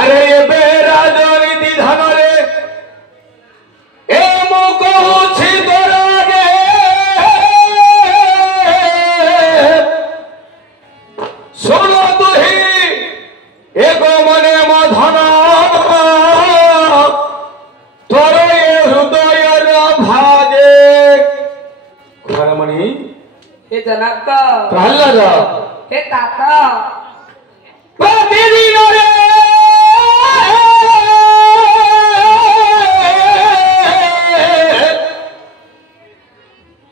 अरे ये राजनीति धन रे ए मु कहूछि तोरा गे सुन तुही एक मने मधन तोर हृदय भाजे घरमणि हे जनक प्रहलाद हे ताता प्रतिदिन रे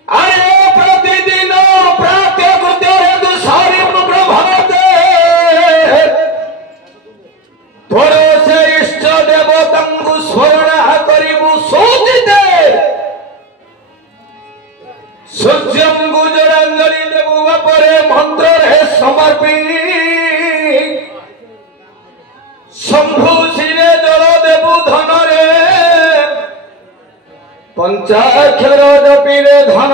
अरे प्रतिदिन प्रातः कृत्य सारी प्रभाते तोर से इष्ट देवतांगु स्मरण करिबु सोचिते सूर्यं गुजरांजलि देबु बापरे मंत्र रे समर्पी शंभु शिरे जल देबु धन रे पंचाक्षर जपी रे धन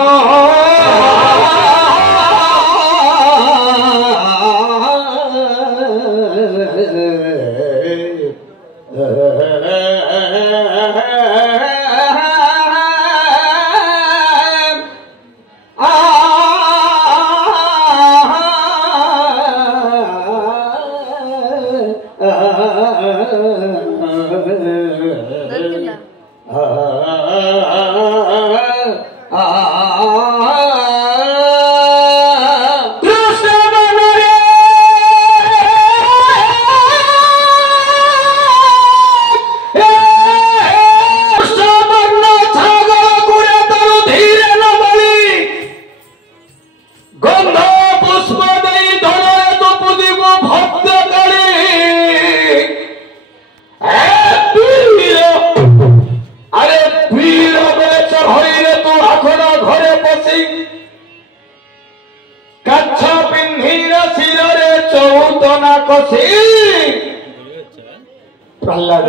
प्रहलाद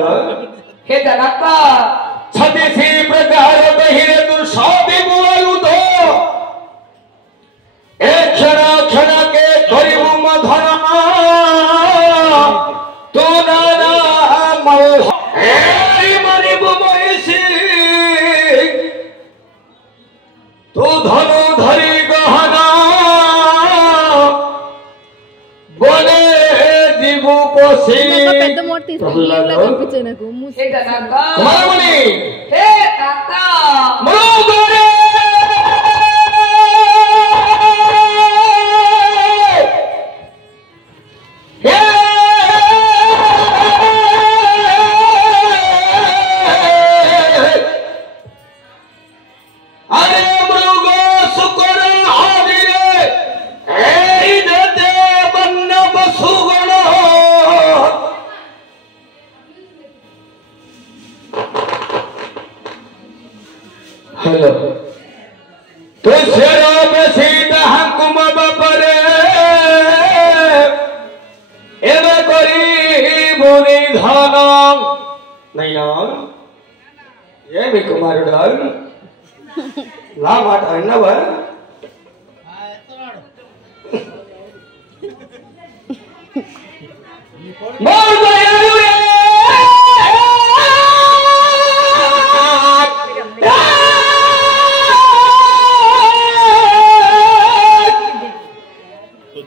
हे जनक छत्तीसी प्रकार बहिरे तू सौदी बुआयुध एक क्षण के करिबु मधन तू नाना मल ए मरिबु महिषी तू धनु धरि गहना बने जीवु पोषी प्रहलाद हे जनक कुमारमणि हे ताता मरुगरे हे अरे मृग शुकर आदि रे ए देते बन्न बसुगण हेलो तो शेरो में सीता हकुम बापरे एवे करी बुनी धन नहीं ना ये भी कुमार डाल ला माट अन्ना बा मोर गया रे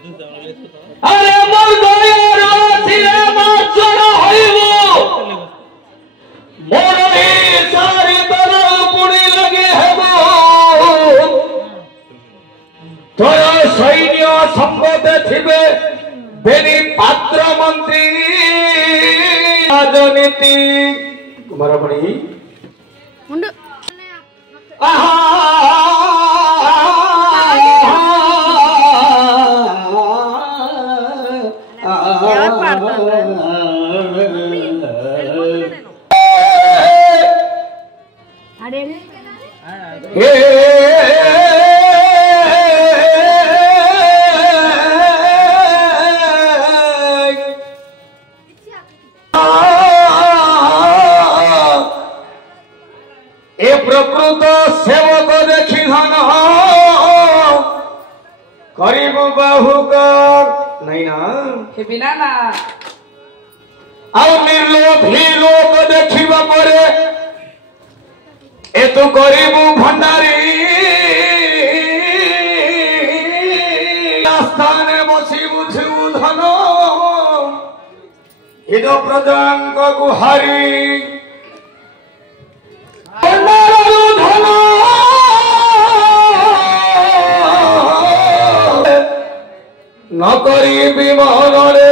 अरे मोर गया सिरे माचन होइबो मोर ही सारी तरह पुणी लगे हेबो तोर सैन्य संपदे थिबे बेनी पात्र मंत्री राजनीति कुमारमणि प्रकृत सेवक देखी धन करीब बाहुक नहीं ना হেবি না না ଆଉ ନିର୍ଲୋଭୀ ଲୋକ ଦେଖିବା ପରେ ଏତୁ କରିବୁ ଭଣ୍ଡାରୀ ସ୍ଥାନେ ବସିବୁ ଝିବୁ ଧନ ହିଦ ପ୍ରଜାଙ୍କ ଗୁହାରି ଭଣ୍ଡାରରୁ ଧନ ନ କରିବି ମନରେ